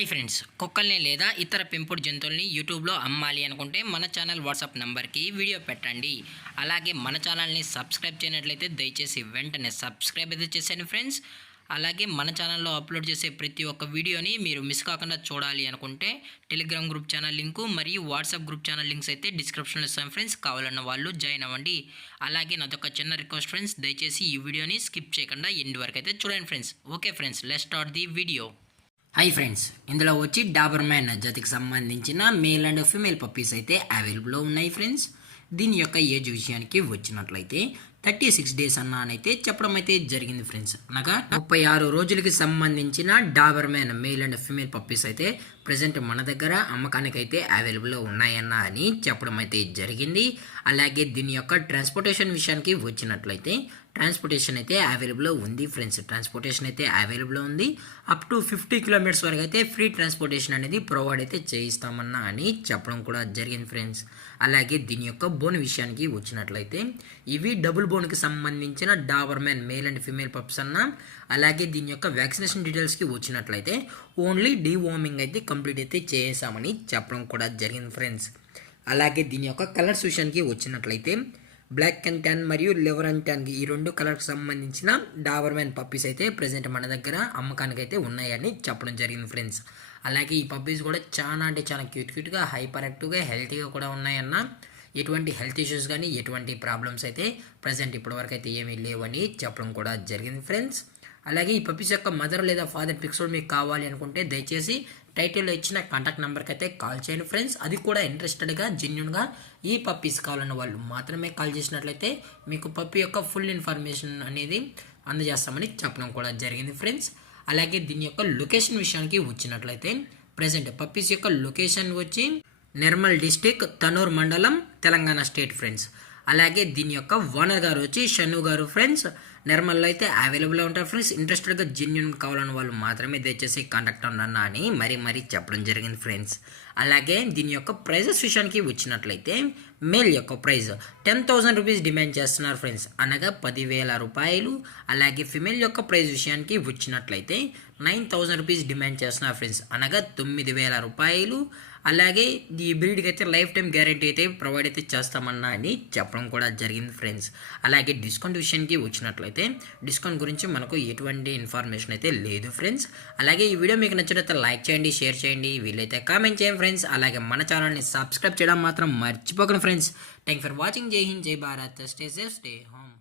Hi friends, కుక్కల్ని లేదా ఇతర పెంపుడు జంతువుల్ని యూట్యూబ్లో అమ్మాలి అనుకుంటే మన ఛానల్ వాట్సాప్ నెంబర్కి వీడియో పెట్టండి. అలాగే మన ఛానల్ని సబ్స్క్రైబ్ చేయనట్లయితే దయచేసి వెంటనే సబ్స్క్రైబ్ అయితే చేసేయండి ఫ్రెండ్స్. అలాగే మన ఛానల్లో అప్లోడ్ చేసే ప్రతి ఒక్క వీడియోని మీరు మిస్ కాకుండా చూడాలి అనుకుంటే టెలిగ్రామ్ గ్రూప్ ఛానల్ లింకు మరియు వాట్సాప్ గ్రూప్ ఛానల్ లింక్స్ అయితే డిస్క్రిప్షన్లో ఇస్తాను ఫ్రెండ్స్. కావాలన్న వాళ్ళు జాయిన్ అవ్వండి. అలాగే నాదొక చిన్న రిక్వెస్ట్ ఫ్రెండ్స్, దయచేసి ఈ వీడియోని స్కిప్ చేయకుండా ఎండ్ వరకు అయితే చూడండి friends. Okay friends, let's start the video. Hi friends, ఇందులో వచ్చి డాబర్మ్యాన్ జాతికి సంబంధించిన మేల్ అండ్ ఫీమేల్ పప్పీస్ అయితే అవైలబుల్లో ఉన్నాయి ఫ్రెండ్స్. దీని యొక్క ఏజ్ విషయానికి వచ్చినట్లయితే 36 డేస్ అన్నానైతే చెప్పడం అయితే జరిగింది ఫ్రెండ్స్. అనగా 36 రోజులకి సంబంధించిన Doberman male and female puppies అయితే ప్రజెంట్ మన దగ్గర అమ్మకానికి అయితే అవైలబుల్లో ఉన్నాయన్న అని చెప్పడం అయితే జరిగింది. అలాగే దీని యొక్క ట్రాన్స్పోర్టేషన్ విషయానికి వచ్చినట్లయితే ట్రాన్స్పోర్టేషన్ అయితే అవైలబుల్లో ఉంది ఫ్రెండ్స్. ట్రాన్స్పోర్టేషన్ అయితే అవైలబుల్లో ఉంది. అప్ టు 50 కిలోమీటర్స్ వరకు అయితే ఫ్రీ ట్రాన్స్పోర్టేషన్ అనేది ప్రొవైడ్ అయితే చేయిస్తామన్నా అని చెప్పడం కూడా జరిగింది ఫ్రెండ్స్. అలాగే దీని యొక్క బోన్ విషయానికి వచ్చినట్లయితే ఇవి డబుల్ బోన్కి సంబంధించిన Doberman male and female pups అన్న. అలాగే దీని యొక్క వ్యాక్సినేషన్ డీటెయిల్స్కి వచ్చినట్లయితే ఓన్లీ డీవార్మింగ్ అయితే కంప్లీట్ అయితే చేసామని చెప్పడం కూడా జరిగింది ఫ్రెండ్స్. అలాగే దీని యొక్క కలర్స్ విషయానికి వచ్చినట్లయితే బ్లాక్ అండ్ ట్యాన్ మరియు లివర్ అండ్ ట్యాన్ ఈ రెండు కలర్కి సంబంధించిన డాబర్మ్యాన్ పప్పీస్ అయితే ప్రజెంట్ మన దగ్గర అమ్మకానికి అయితే ఉన్నాయని చెప్పడం జరిగింది ఫ్రెండ్స్. అలాగే ఈ పప్పీస్ కూడా చాలా అంటే చాలా క్యూట్గా హైపర్ యాక్టివ్గా హెల్తీగా కూడా ఉన్నాయన్న. ఎటువంటి హెల్త్ ఇష్యూస్ కానీ ఎటువంటి ప్రాబ్లమ్స్ అయితే ప్రజెంట్ ఇప్పటివరకు అయితే ఏమీ లేవని చెప్పడం కూడా జరిగింది ఫ్రెండ్స్. అలాగే ఈ పప్పీస్ యొక్క మదర్ లేదా ఫాదర్ పిక్స్ మీకు కావాలి అనుకుంటే దయచేసి టైటిల్లో ఇచ్చిన కాంటాక్ట్ నెంబర్కి అయితే కాల్ చేయండి ఫ్రెండ్స్. అది కూడా ఇంట్రెస్టెడ్గా జెన్యున్గా ఈ పప్పీస్ కావాలన్న వాళ్ళు మాత్రమే కాల్ చేసినట్లయితే మీకు పప్పీ యొక్క ఫుల్ ఇన్ఫర్మేషన్ అనేది అందజేస్తామని చెప్పడం కూడా జరిగింది ఫ్రెండ్స్. అలాగే దీని యొక్క లొకేషన్ విషయానికి వచ్చినట్లయితే ప్రజెంట్ పప్పీస్ యొక్క లొకేషన్ వచ్చి నిర్మల్ డిస్టిక్, తనూర్ మండలం, తెలంగాణ స్టేట్ ఫ్రెండ్స్. అలాగే దీని యొక్క ఓనర్ గారు వచ్చి షన్ను గారు ఫ్రెండ్స్. నిర్మల్లో అయితే అవైలబుల్గా ఉంటారు ఫ్రెండ్స్. ఇంట్రెస్టెడ్గా జెన్యున్ కావాలని వాళ్ళు మాత్రమే దయచేసి కాంటాక్ట్ అన్నా అని మరీ చెప్పడం జరిగింది ఫ్రెండ్స్. అలాగే దీని యొక్క ప్రైజెస్ విషయానికి వచ్చినట్లయితే మేల్ యొక్క ప్రైజ్ 10,000 రూపీస్ డిమాండ్ చేస్తున్నారు ఫ్రెండ్స్, అనగా 10,000 రూపాయలు. అలాగే ఫిమేల్ యొక్క ప్రైజ్ విషయానికి వచ్చినట్లయితే 9,000 రూపీస్ డిమాండ్ చేస్తున్నారు ఫ్రెండ్స్, అనగా 9,000 రూపాయలు. అలాగే ఈ బ్రీడ్కి అయితే లైఫ్ టైం గ్యారంటీ అయితే ప్రొవైడ్ అయితే చేస్తామన్నా అని చెప్పడం కూడా జరిగింది ఫ్రెండ్స్. అలాగే డిస్కౌంట్ విషయానికి వచ్చినట్లయితే డిస్కౌంట్ గురించి మనకు ఎటువంటి ఇన్ఫర్మేషన్ అయితే లేదు ఫ్రెండ్స్. అలాగే ఈ వీడియో మీకు నచ్చినట్లయితే లైక్ చేయండి, షేర్ చేయండి, వీలైతే కామెంట్ చేయండి ఫ్రెండ్స్. అలాగే మన ఛానల్ని సబ్స్క్రైబ్ చేయడం మాత్రం మర్చిపోకండి ఫ్రెండ్స్. Thank for watching. జై హింద్, జై Bharat, stay safe, stay home.